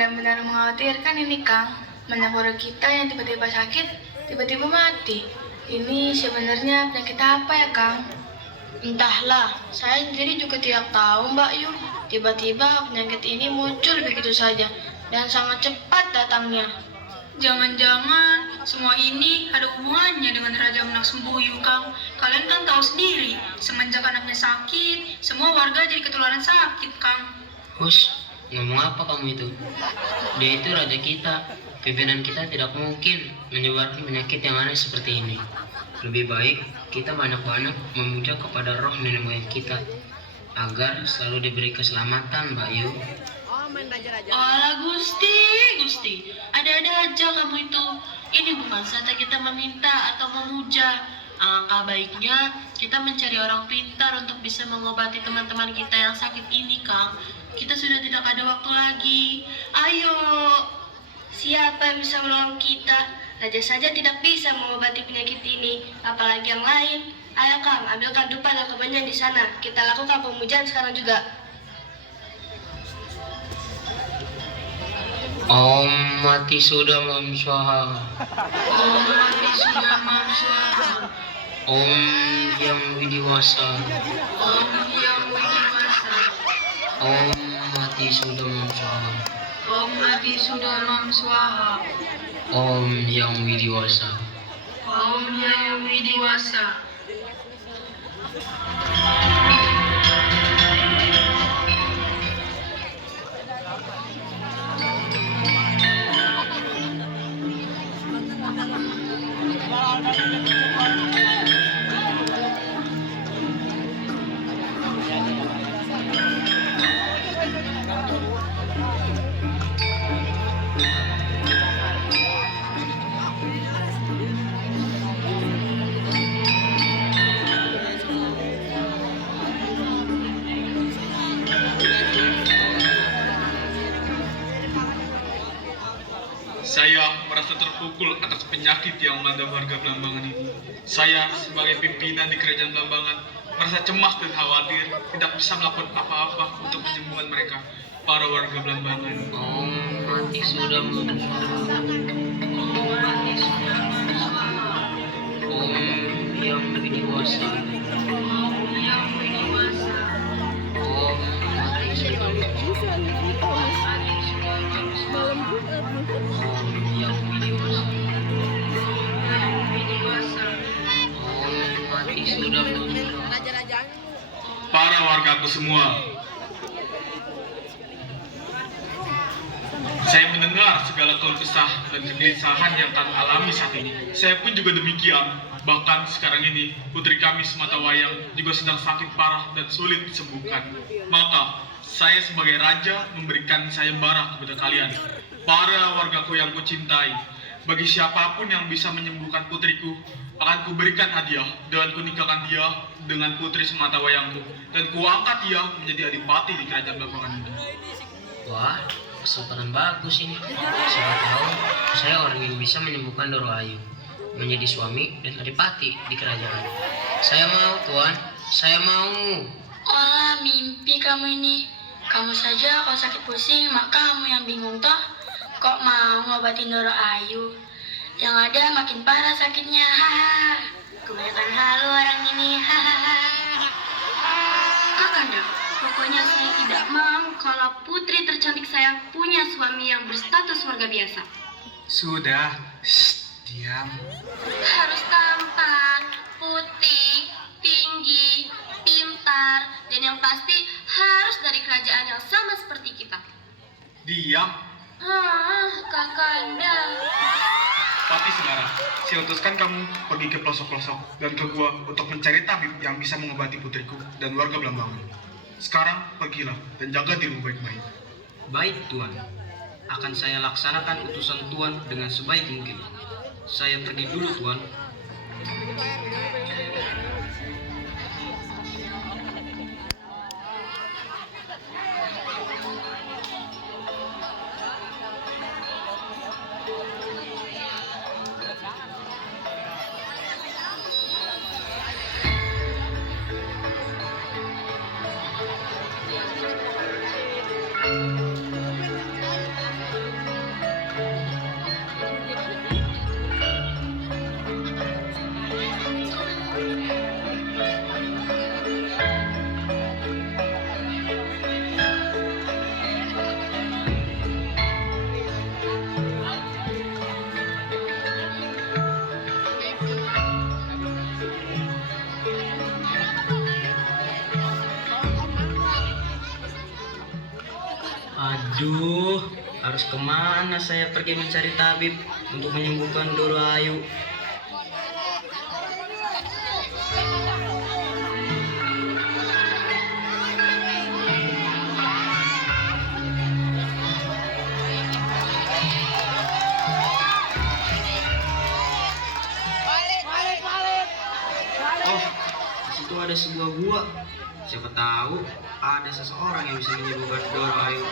Benar-benar mengkhawatirkan ini, Kang. Banyak warga kita yang tiba-tiba sakit, tiba-tiba mati. Ini sebenarnya penyakit apa ya, Kang? Entahlah, saya sendiri juga tidak tahu, Mbak Yu. Tiba-tiba penyakit ini muncul begitu saja dan sangat cepat datangnya. Jangan-jangan semua ini ada hubungannya dengan Raja Menak Sembuyu, Kang. Kalian kan tahu sendiri, semenjak anaknya sakit, semua warga jadi ketularan sakit, Kang. Hus, ngomong apa kamu itu? Dia itu raja kita. Pimpinan kita tidak mungkin menyebarkan penyakit yang aneh seperti ini. Lebih baik kita banyak-banyak memuja kepada roh nenek moyang kita agar selalu diberi keselamatan, Mbak Yu. Alah Gusti, ada-ada aja kamu itu. Ini bukan saatnya kita meminta atau memuja. Alangkah baiknya kita mencari orang pintar untuk bisa mengobati teman-teman kita yang sakit ini, Kang. Kita sudah tidak ada waktu lagi. Ayo, siapa yang bisa menolong kita? Raja saja tidak bisa mengobati penyakit ini, apalagi yang lain. Ayo Kang, ambilkan dupa dan kebanyakan di sana. Kita lakukan pemujaan sekarang juga. Om mati sudah mam swaha. Om mati sudah mam swaha. Om yang widiwasa. Om yang widiwasa. Om mati sudah mam swaha. Om mati sudah mam swaha. Om yang widiwasa. Om yang widiwasa. Saya merasa terpukul atas penyakit yang melanda warga Blambangan ini. Saya sebagai pimpinan di Kerajaan Blambangan merasa cemas dan khawatir tidak bisa melakukan apa-apa untuk menyembuhkan mereka, para warga Blambangan. Om mati sudah mam swaha. Om mati sudah mam swaha. Om yang widiwasa. Om yang widiwasa. Om mati sudah mam swaha. Om mati sudah mam swaha. Om yang widiwasa. Yang widiwasa. Om mati sudah mam swaha. Para wargaku semua, saya mendengar segala keluh kesah dan kegelisahan yang kalian alami saat ini. Saya pun juga demikian. Bahkan sekarang ini, putri kami Sematawayang juga sedang sakit parah dan sulit disembuhkan. Maka, saya sebagai raja memberikan sayembara kepada kalian, para wargaku yang kucintai. Bagi siapapun yang bisa menyembuhkan putriku, akan kuberikan hadiah dengan kunikahkan dia dengan putri Sematawayangku, dan kuangkat dia menjadi adipati di kerajaan Blambangan ini. Wah, kesempatan bagus ini. Siapa tahu saya orang yang bisa menyembuhkan Doro Ayu menjadi suami dan adipati di kerajaan. Saya mau, Tuan. Saya mau. Olah, mimpi kamu ini. Kamu saja kalau sakit pusing, maka kamu yang bingung toh. Kok mau ngobatin Doro Ayu? Yang ada makin parah sakitnya. Hahaha. Kebanyakan halu orang ini. Hahaha. Kakanda, pokoknya saya tidak mau kalau putri tercantik saya punya suami yang berstatus warga biasa. Sudah, diam. Harus tampan, putih, tinggi, pintar, dan yang pasti harus dari kerajaan yang sama seperti kita. Diam. Kakanda. Tapi sekarang, saya utuskan kamu pergi ke pelosok-pelosok dan ke gua untuk mencari tabib yang bisa mengobati putriku dan warga Blambangan. Sekarang pergilah dan jaga dirimu baik-baik. Baik, Tuan. Akan saya laksanakan utusan Tuan dengan sebaik mungkin. Saya pergi dulu, Tuan. Duh, harus kemana saya pergi mencari tabib untuk menyembuhkan Doro Ayu? Oh, di situ ada sebuah gua. Siapa tahu ada seseorang yang bisa menyembuhkan Doro Ayu.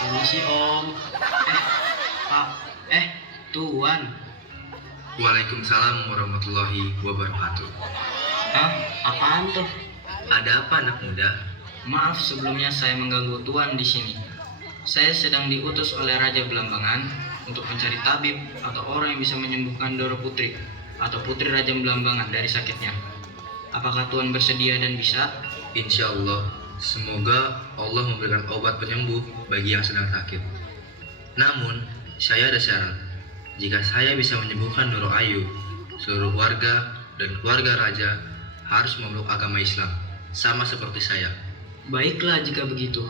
Ini sih Om. Pak. Tuan. Waalaikumsalam warahmatullahi wabarakatuh. Hah? Apaan tuh? Ada apa anak muda? Maaf sebelumnya saya mengganggu Tuan di sini. Saya sedang diutus oleh Raja Belambangan untuk mencari tabib atau orang yang bisa menyembuhkan Doro Putri atau Putri Raja Belambangan dari sakitnya. Apakah Tuan bersedia dan bisa? Insya Allah, semoga Allah memberikan obat penyembuh bagi yang sedang sakit. Namun, saya ada syarat. Jika saya bisa menyembuhkan Doro Ayu, seluruh warga dan keluarga raja harus memeluk agama Islam, sama seperti saya. Baiklah jika begitu.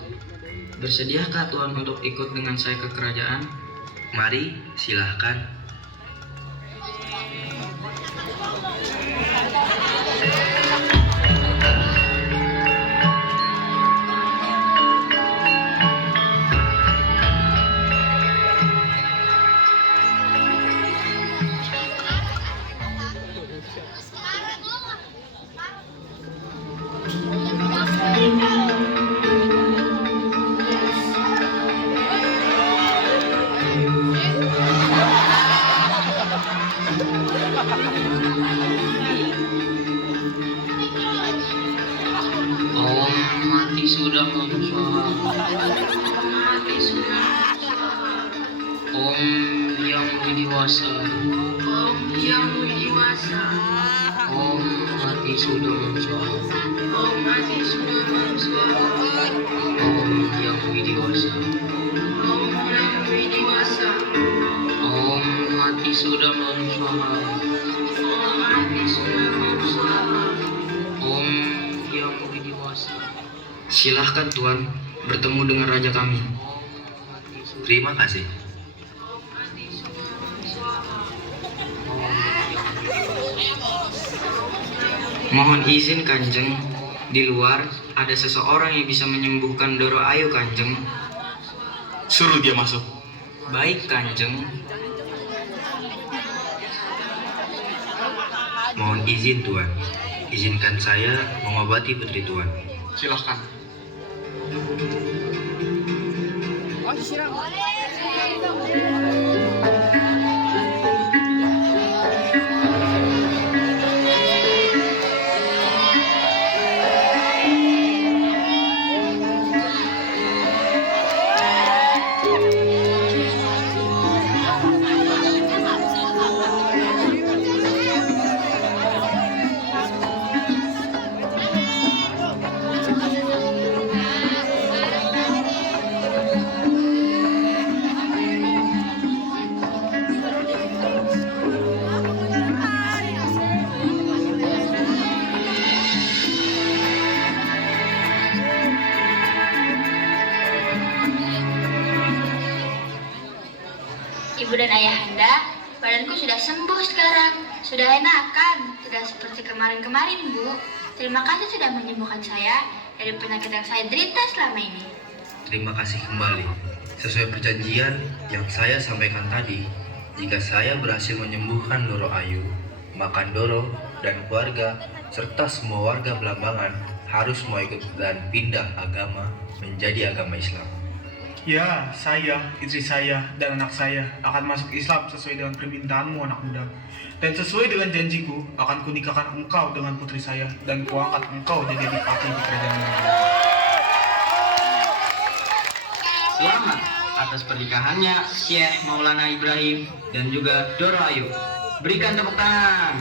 Bersediakah Tuan untuk ikut dengan saya ke kerajaan? Mari, silahkan. Om mati sudah mati sudah. Om yang dewasa. Om yang dewasa. Om mati sudah Om mati sudah Om yang dewasa. Om yang dewasa. Om mati sudah Om mati sudah Om yang dewasa. Silahkan Tuan, bertemu dengan raja kami. Terima kasih. Mohon izin Kanjeng, di luar ada seseorang yang bisa menyembuhkan Doro Ayu Kanjeng. Suruh dia masuk. Baik Kanjeng. Mohon izin Tuan. Izinkan saya mengobati putri Tuan. Silahkan. Ibu dan ayahanda, badanku sudah sembuh sekarang. Sudah enakan, tidak seperti kemarin-kemarin, Bu. Terima kasih sudah menyembuhkan saya dari penyakit yang saya derita selama ini. Terima kasih kembali. Sesuai perjanjian yang saya sampaikan tadi, jika saya berhasil menyembuhkan Doro Ayu, maka Doro dan keluarga serta semua warga Belambangan harus mau ikut dan pindah agama menjadi agama Islam. Ya, saya, istri saya, dan anak saya akan masuk Islam sesuai dengan permintaanmu, anak muda. Dan sesuai dengan janjiku, akan kunikahkan engkau dengan putri saya dan kuangkat engkau jadi adipati di kerajaan ini. Selamat atas pernikahannya Syekh Maulana Ibrahim dan juga Doro Ayu. Berikan tepuk tangan.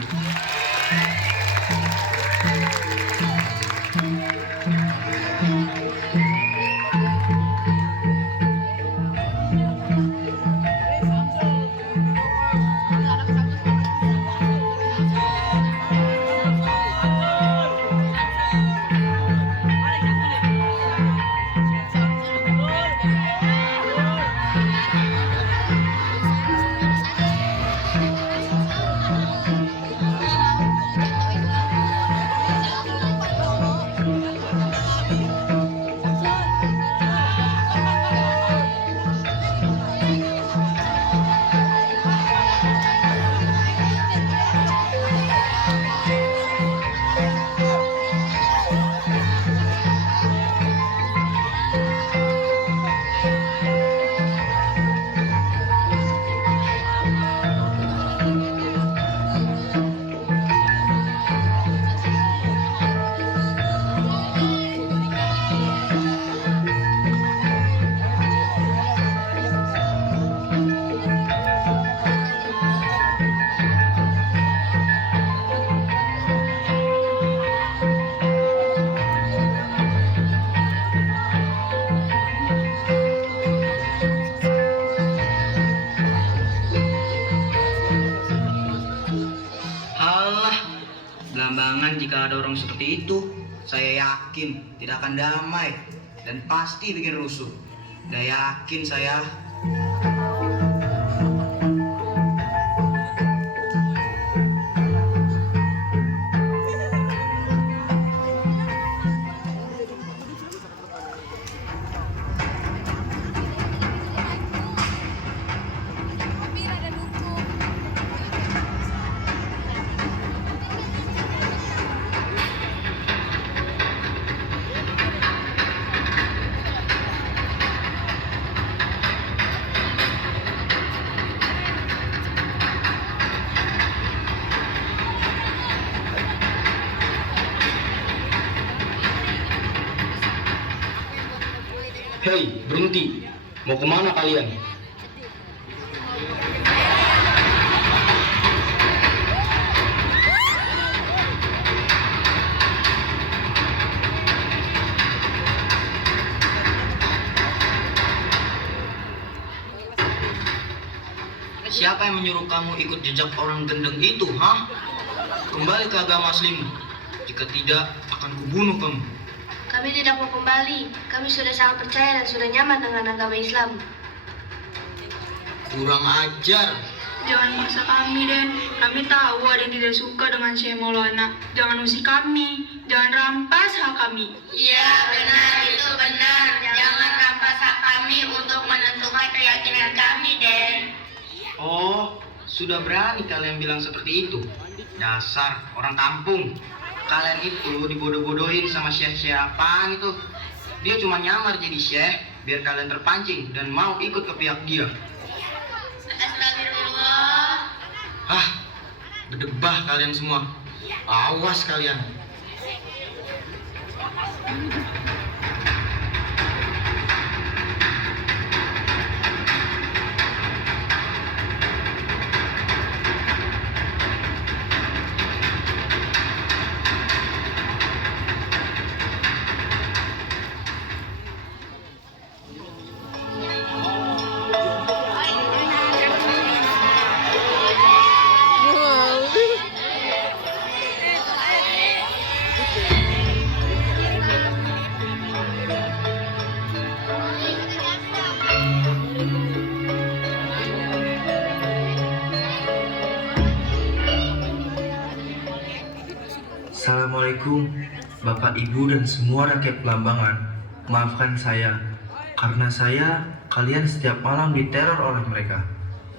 Belakangan jika ada orang seperti itu, saya yakin tidak akan damai dan pasti bikin rusuh. Udah yakin saya. Hei, berhenti. Mau kemana kalian? Siapa yang menyuruh kamu ikut jejak orang gendeng itu, hah? Kembali ke agama aslimu. Jika tidak, akan kubunuh kamu. Kami tidak mau kembali. Kami sudah sangat percaya dan sudah nyaman dengan agama Islam. Kurang ajar. Jangan maksa kami, Den. Kami tahu ada yang tidak suka dengan Syekh Maulana. Jangan usik kami. Jangan rampas hak kami. Iya, benar. Itu benar. Jangan rampas hak kami untuk menentukan keyakinan kami, Den. Oh, sudah berani kalian bilang seperti itu. Dasar orang kampung. Kalian itu dibodoh-bodohin sama syekh-syekh apaan itu. Dia cuma nyamar jadi syekh biar kalian terpancing dan mau ikut ke pihak dia. Astagfirullah. Ah, berdebah kalian semua. Awas kalian. Assalamualaikum, Bapak, Ibu, dan semua rakyat Belambangan. Maafkan saya, karena kalian setiap malam diteror oleh mereka.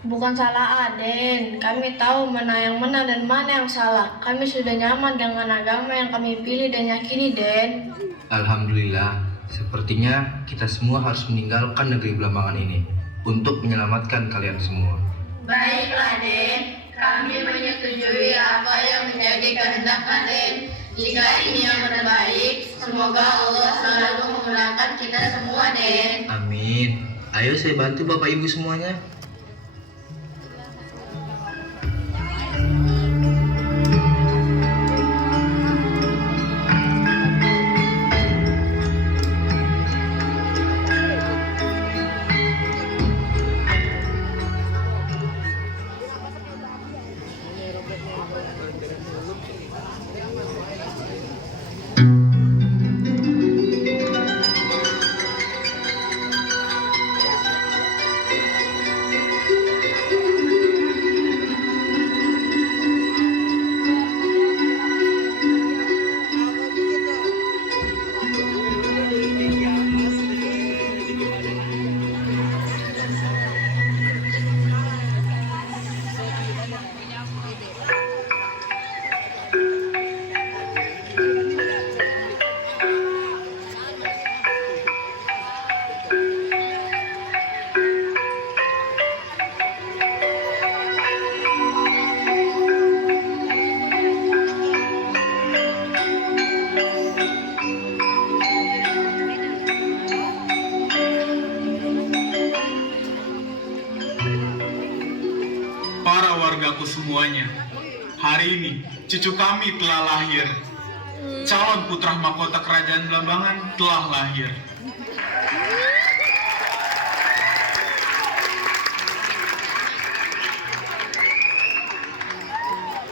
Bukan salah Aden, kami tahu mana yang benar dan mana yang salah. Kami sudah nyaman dengan agama yang kami pilih dan yakini, Den. Alhamdulillah, sepertinya kita semua harus meninggalkan negeri Belambangan ini untuk menyelamatkan kalian semua. Baiklah, Den. Kami menyetujui apa yang menjadi kehendak Raden. Jika ini yang terbaik, semoga Allah selalu menggunakan kita semua, Den. Amin. Ayo saya bantu Bapak Ibu semuanya. Para wargaku semuanya, hari ini cucu kami telah lahir. Calon putra mahkota kerajaan Belambangan telah lahir.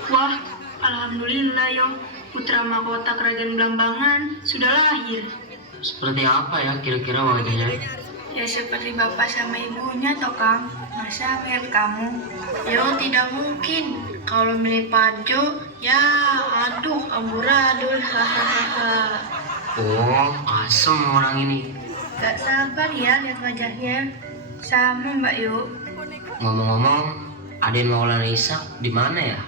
Wah, alhamdulillah yo. putra mahkota kerajaan Belambangan sudah lahir. Seperti apa ya kira-kira wajahnya? Ya seperti bapak sama ibunya toh Kang. Masa mirip kamu? Ya tidak mungkin. Kalau milih Panjo, ya aduh amburadul, hahaha. Oh, asem orang ini. Gak sabar ya lihat wajahnya. Sama Mbak Yu. Ngomong-ngomong, Aden Maulana Ishak di mana ya?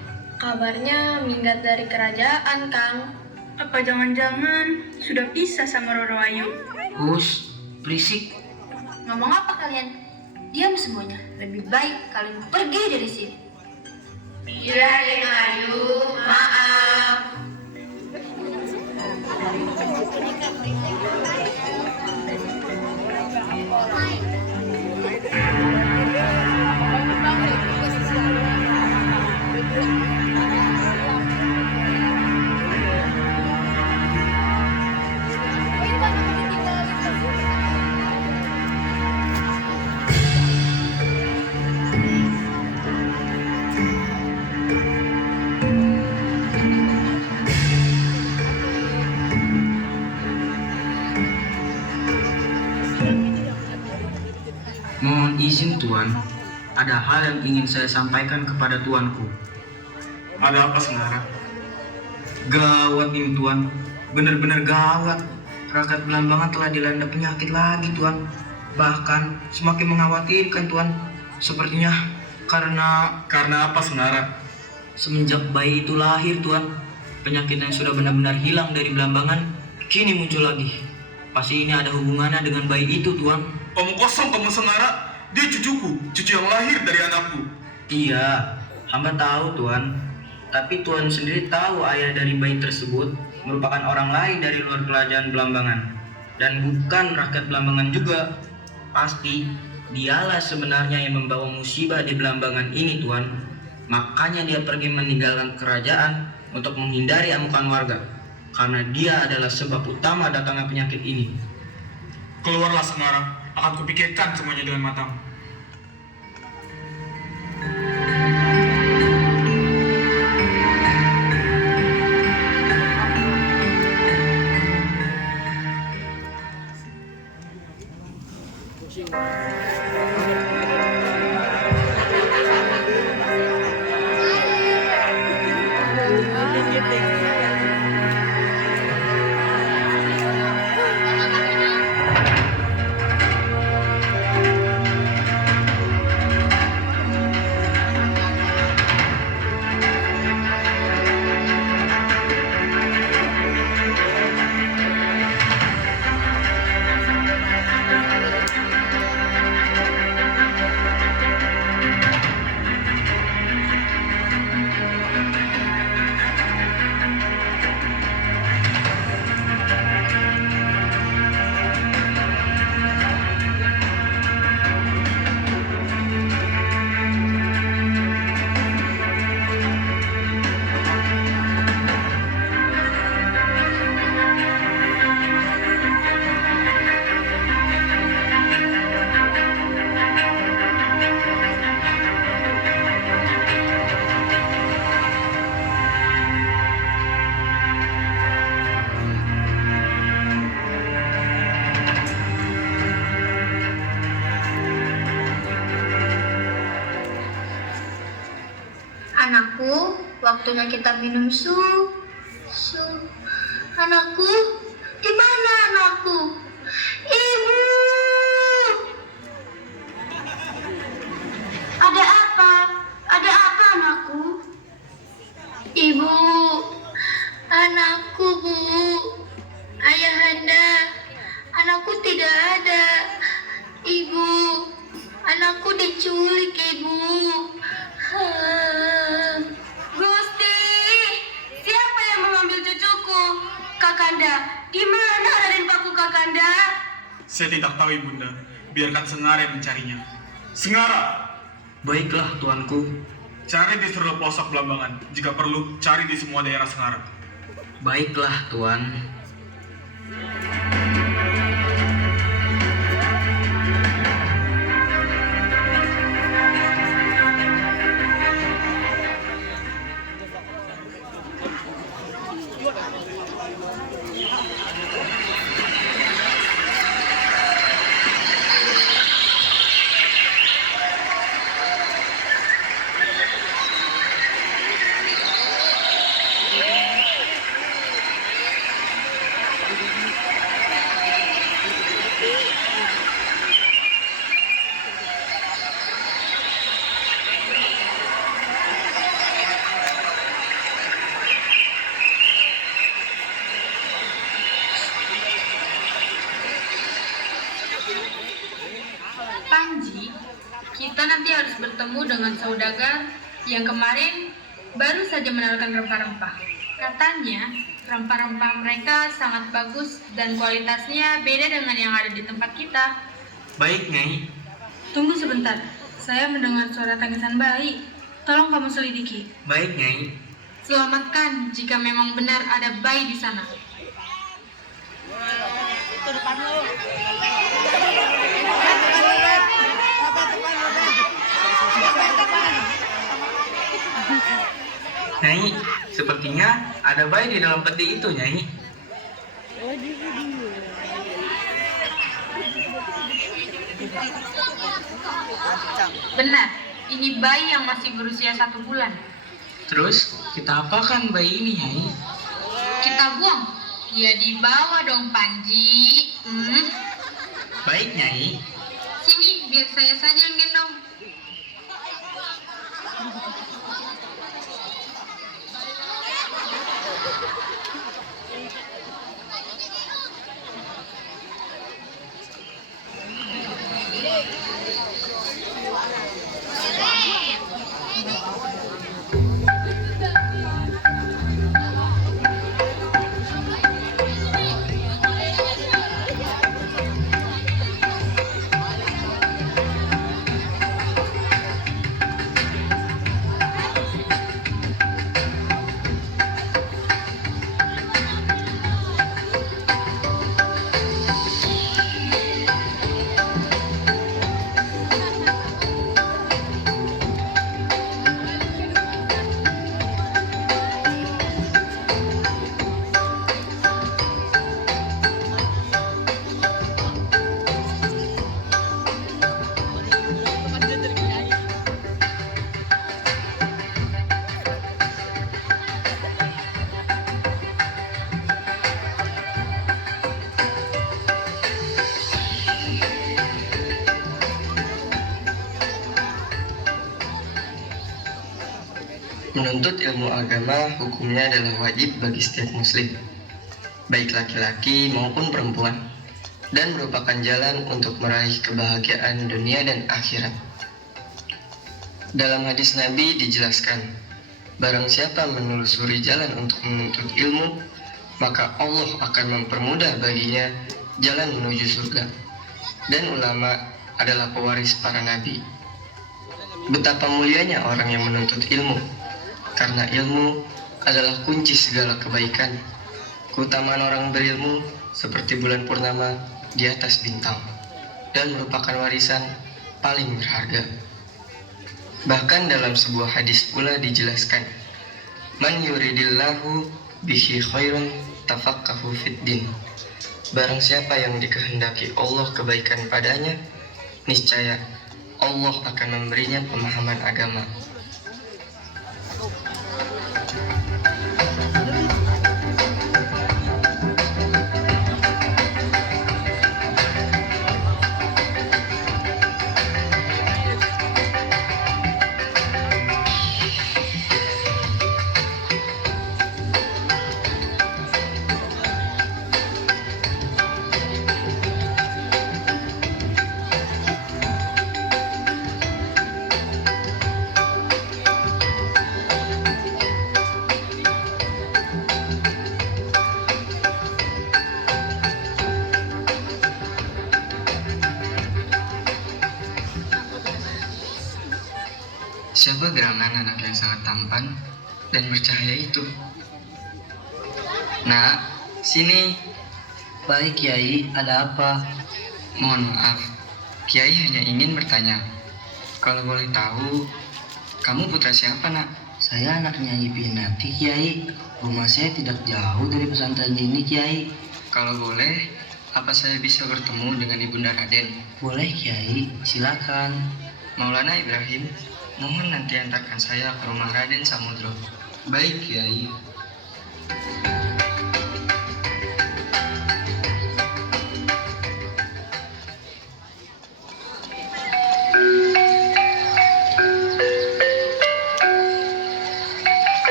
Kabarnya minggat dari kerajaan, Kang. Apa jangan-jangan sudah pisah sama Roro Ayu? Hus, berisik. Ngomong apa kalian? Diam semuanya. Lebih baik kalian pergi dari sini. Iya, Deng Ayu, maaf. Mohon izin Tuan, ada hal yang ingin saya sampaikan kepada Tuanku. Ada apa Senara? Gawat ini Tuan, benar-benar gawat. Rakyat Belambangan telah dilanda penyakit lagi Tuan. Bahkan semakin mengkhawatirkan Tuan. Sepertinya karena apa Senara? semenjak bayi itu lahir Tuan, penyakit yang sudah benar-benar hilang dari Belambangan kini muncul lagi. Pasti ini ada hubungannya dengan bayi itu Tuan. Omong kosong kamu Senara. Dia cucuku, cucu yang lahir dari anakku. Iya, hamba tahu Tuan. Tapi Tuan sendiri tahu ayah dari bayi tersebut merupakan orang lain dari luar kerajaan Belambangan. Dan bukan rakyat Belambangan juga. Pasti dialah sebenarnya yang membawa musibah di Belambangan ini Tuan. Makanya dia pergi meninggalkan kerajaan untuk menghindari amukan warga. Karena dia adalah sebab utama datangnya penyakit ini. Keluarlah Senara. Akan kupikirkan semuanya dengan matang. Anakku, waktunya kita minum sup. Anakku, di mana anakku? Ibu! Ada apa? Ada apa anakku? Ibu, anakku Bu. Ayahanda, anakku tidak ada. Ibu, anakku diculik Ibu. Gusti, siapa yang mengambil cucuku? Kakanda, di mana Raden Paku Kakanda? Saya tidak tahu Ibunda. Biarkan Senara yang mencarinya. Senara! Baiklah Tuanku. Cari di seluruh pelosok Belambangan. Jika perlu, cari di semua daerah Senara. Baiklah Tuan. Panji, kita nanti harus bertemu dengan saudagar yang kemarin baru saja menawarkan rempah-rempah. Katanya, rempah-rempah mereka sangat bagus dan kualitasnya beda dengan yang ada di tempat kita. Baik, Nyai. Tunggu sebentar, saya mendengar suara tangisan bayi. Tolong kamu selidiki. Baik, Nyai. Selamatkan jika memang benar ada bayi di sana. Nyai, sepertinya ada bayi di dalam peti itu, Nyai. Benar, ini bayi yang masih berusia 1 bulan. Terus, kita apakan bayi ini, Nyai? Kita buang. Ya dibawa dong, Panji. Baik, Nyai. Sini, biar saya saja yang gendong. Menuntut ilmu agama hukumnya adalah wajib bagi setiap muslim, baik laki-laki maupun perempuan, dan merupakan jalan untuk meraih kebahagiaan dunia dan akhirat. Dalam hadis Nabi dijelaskan, barang siapa menelusuri jalan untuk menuntut ilmu, maka Allah akan mempermudah baginya jalan menuju surga. Dan ulama adalah pewaris para nabi. Betapa mulianya orang yang menuntut ilmu, karena ilmu adalah kunci segala kebaikan. Keutamaan orang berilmu seperti bulan purnama di atas bintang, dan merupakan warisan paling berharga. Bahkan dalam sebuah hadis pula dijelaskan, man yuridillahu bihi khairan tafaqahu fid din. Barang siapa yang dikehendaki Allah kebaikan padanya, niscaya Allah akan memberinya pemahaman agama. Siapa gerangan anak yang sangat tampan dan bercahaya itu? Nak, sini. Baik, Kiai, ada apa? Mohon maaf, Kiai hanya ingin bertanya. Kalau boleh tahu, kamu putra siapa, Nak? Saya anaknya Nyi Pinati, Kiai. Rumah saya tidak jauh dari pesantren ini, Kiai. Kalau boleh, apa saya bisa bertemu dengan Ibunda Raden? Boleh, Kiai, silakan. Maulana Ibrahim, mohon nanti antarkan saya ke rumah Raden Samudro. Baik, Kiai.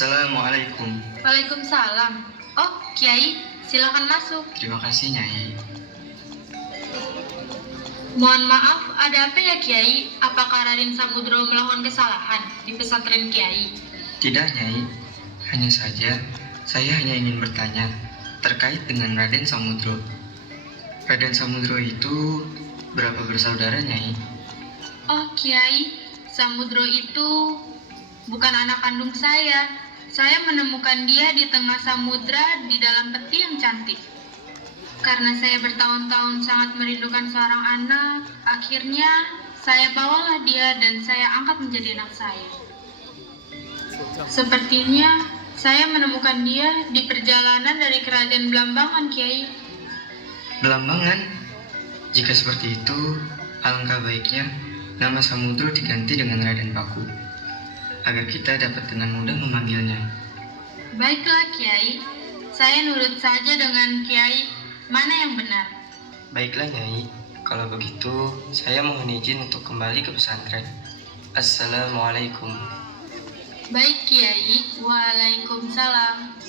Assalamualaikum. Waalaikumsalam. Oh, Kiai, silakan masuk. Terima kasih, Nyai. Mohon maaf, ada apa ya Kiai? Apakah Raden Samudro melakukan kesalahan di pesantren Kiai? Tidak, Nyai. Hanya saja, saya hanya ingin bertanya terkait dengan Raden Samudro. Raden Samudro itu berapa bersaudara, Nyai? Oh Kiai, Samudro itu bukan anak kandung saya. Saya menemukan dia di tengah samudra di dalam peti yang cantik. Karena saya bertahun-tahun sangat merindukan seorang anak, akhirnya saya bawalah dia dan saya angkat menjadi anak saya. Sepertinya saya menemukan dia di perjalanan dari kerajaan Blambangan, Kiai. Belambangan? Jika seperti itu, alangkah baiknya nama Samudro diganti dengan Raden Paku, agar kita dapat dengan mudah memanggilnya. Baiklah Kiai, saya nurut saja dengan Kiai. Mana yang benar? Baiklah, Nyai. Kalau begitu, saya mohon izin untuk kembali ke pesantren. Assalamualaikum. Baik Kiai, waalaikumsalam.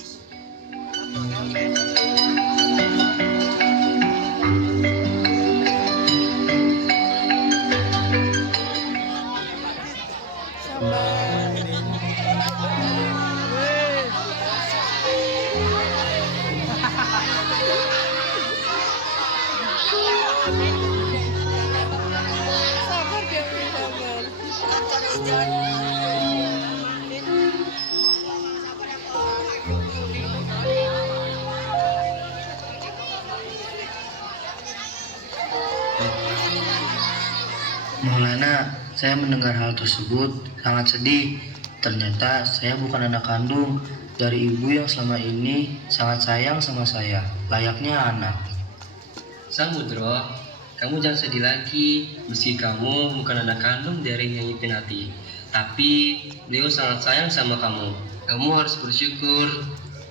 Maulana, saya mendengar hal tersebut sangat sedih. Ternyata saya bukan anak kandung dari ibu yang selama ini sangat sayang sama saya, layaknya anak. Samudro, kamu jangan sedih lagi. Meski kamu bukan anak kandung dari Nyai Pinati, tapi beliau sangat sayang sama kamu. Kamu harus bersyukur.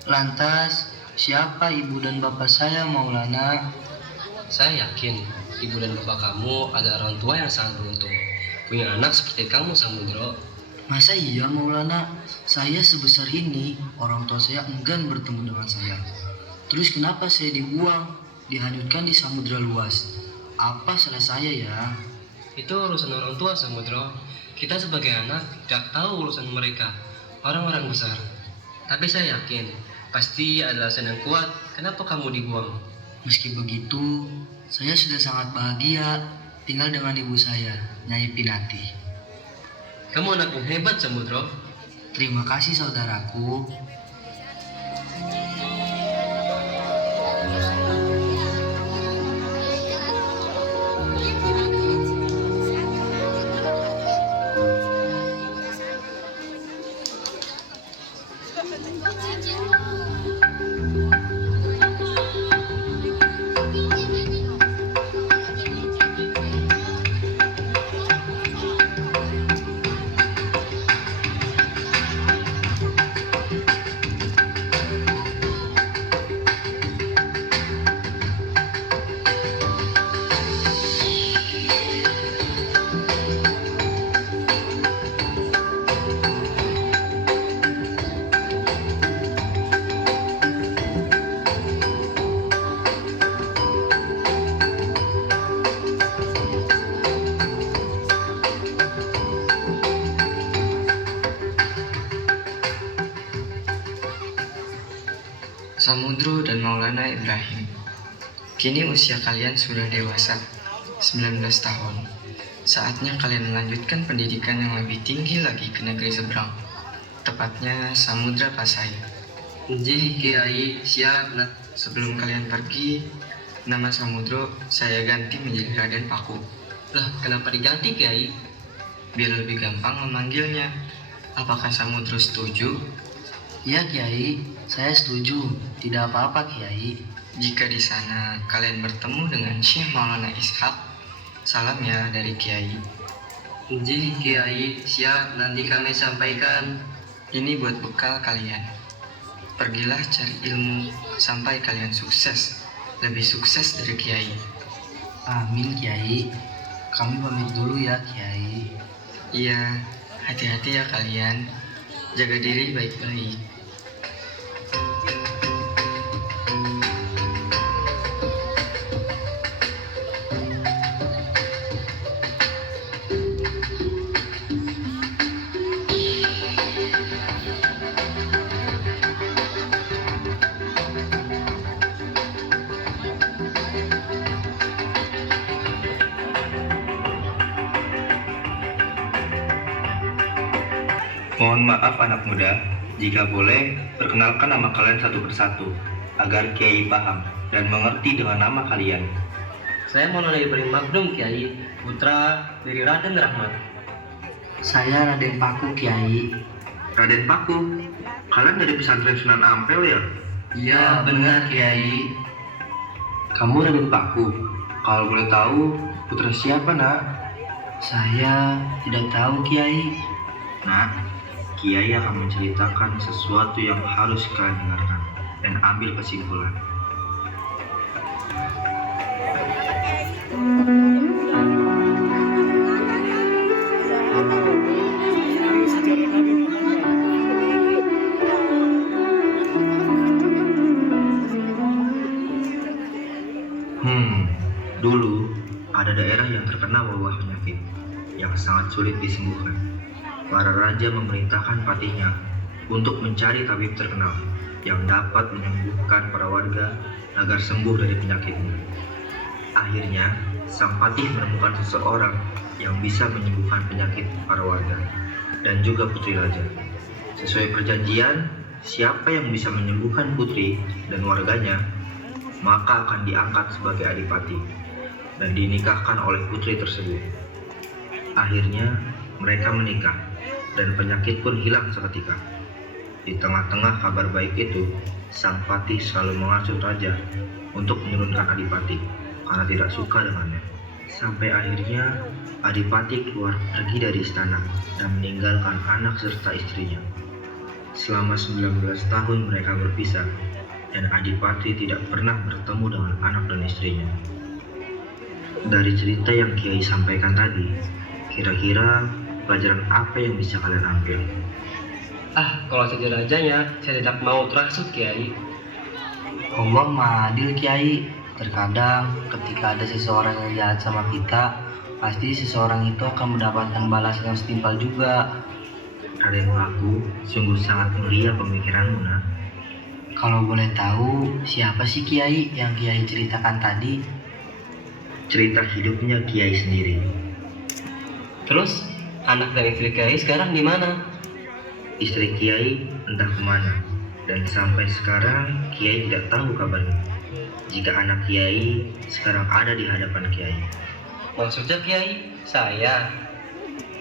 Lantas, siapa ibu dan bapak saya, Maulana? Saya yakin ibu dan bapak kamu adalah orang tua yang sangat beruntung, punya anak seperti kamu, Samudro. Masa iya, Maulana? Saya sebesar ini, orang tua saya enggan bertemu dengan saya. Terus kenapa saya dibuang, dihanyutkan di samudra luas? Apa salah saya ya? Itu urusan orang tua, Samudro. Kita sebagai anak tidak tahu urusan mereka, orang-orang besar. Tapi saya yakin, pasti ada alasan yang kuat kenapa kamu dibuang. Meski begitu, saya sudah sangat bahagia tinggal dengan ibu saya, Nyai Pinati. Kamu anak yang hebat, Samudro. Terima kasih saudaraku. Samudro dan Maulana Ibrahim, kini usia kalian sudah dewasa, 19 tahun. Saatnya kalian melanjutkan pendidikan yang lebih tinggi lagi ke negeri seberang, tepatnya Samudra Pasai. Jadi Kiai, siap. Sebelum kalian pergi, nama Samudro saya ganti menjadi Raden Paku. Lah, kenapa diganti, Kiai? Biar lebih gampang memanggilnya. Apakah Samudro setuju? Ya Kiai, saya setuju. Tidak apa-apa Kiai. Jika di sana kalian bertemu dengan Syekh Maulana Ishak, salam ya dari Kiai. Jadi Kiai, siap. Nanti kami sampaikan. Ini buat bekal kalian. Pergilah cari ilmu sampai kalian sukses, lebih sukses dari Kiai. Amin Kiai. Kami pamit dulu ya Kiai. Iya, hati-hati ya kalian. Jaga diri baik-baik. Mohon maaf anak muda, jika boleh perkenalkan nama kalian satu persatu, agar Kiai paham dan mengerti dengan nama kalian. Saya Maulana Ibrahim Magdum Kiai, putra dari Raden Rahmat. Saya Raden Paku Kiai. Raden Paku, kalian dari pesantren Sunan Ampel ya? Iya benar Kiai. Kamu Raden Paku, kalau boleh tahu putra siapa nak? Saya tidak tahu Kiai. Nak, Kiai akan menceritakan sesuatu yang harus kalian dengarkan dan ambil kesimpulan. Dulu ada daerah yang terkena wabah penyakit yang sangat sulit disembuhkan. Para raja memerintahkan patihnya untuk mencari tabib terkenal yang dapat menyembuhkan para warga agar sembuh dari penyakitnya. Akhirnya, sang patih menemukan seseorang yang bisa menyembuhkan penyakit para warga dan juga putri raja. Sesuai perjanjian, siapa yang bisa menyembuhkan putri dan warganya, maka akan diangkat sebagai adipati dan dinikahkan oleh putri tersebut. Akhirnya, mereka menikah dan penyakit pun hilang seketika. Di tengah-tengah kabar baik itu, sang patih selalu mengasuh raja untuk menurunkan adipati karena tidak suka dengannya. Sampai akhirnya adipati keluar pergi dari istana dan meninggalkan anak serta istrinya. Selama 19 tahun mereka berpisah dan adipati tidak pernah bertemu dengan anak dan istrinya. Dari cerita yang Kiai sampaikan tadi, kira-kira pelajaran apa yang bisa kalian ambil? Kalau saja rajanya, saya tidak mau terasut Kiai. Allah Maha Adil Kiai. Terkadang ketika ada seseorang yang jahat sama kita, pasti seseorang itu akan mendapatkan balasan yang setimpal juga. Raden Paku, sungguh sangat mulia pemikiranmu nak. Kalau boleh tahu, siapa sih Kiai yang Kiai ceritakan tadi? Cerita hidupnya Kiai sendiri. Terus, anak dan istri Kiai sekarang di mana? Istri Kiai entah kemana, dan sampai sekarang Kiai tidak tahu kabarnya. Jika anak Kiai sekarang ada di hadapan Kiai. Maksudnya Kiai, saya?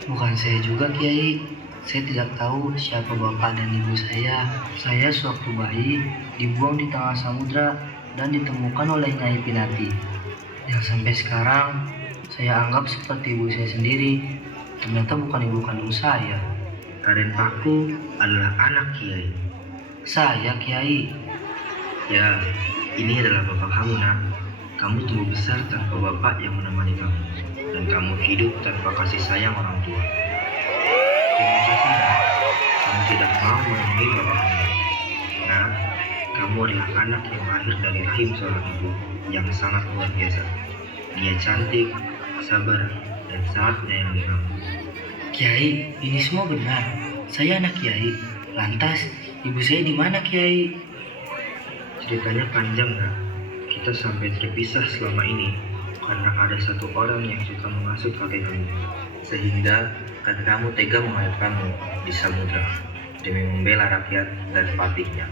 Bukan saya juga Kiai. Saya tidak tahu siapa bapak dan ibu saya. Saya sewaktu bayi dibuang di tengah samudra dan ditemukan oleh Nyai Pinati. Yang sampai sekarang saya anggap seperti ibu saya sendiri. Ternyata bukan ibu kandung saya. Raden Paku adalah anak Kiai. Saya Kiai. Ya, ini adalah bapak kamu nak. Kamu tumbuh besar tanpa bapak yang menemani kamu, dan kamu hidup tanpa kasih sayang orang tua. Terima kasih nak, kamu tidak mau menemui bapak kamu. Nah, kamu adalah anak yang lahir dari rahim seorang ibu yang sangat luar biasa. Dia cantik, sabar, dan sangat menyayangi kamu. Kiai, ini semua benar. Saya anak Kiai. Lantas, ibu saya di mana Kiai? Ceritanya panjang nak. Kita sampai terpisah selama ini karena ada satu orang yang suka menghasut kakek kamu, sehingga kakek kamu tega menghadapkanmu di samudra demi membela rakyat dan patihnya.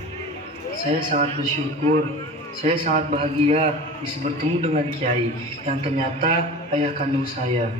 Saya sangat bersyukur. Saya sangat bahagia bisa bertemu dengan Kiai yang ternyata ayah kandung saya.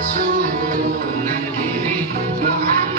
sunan diri Muhammad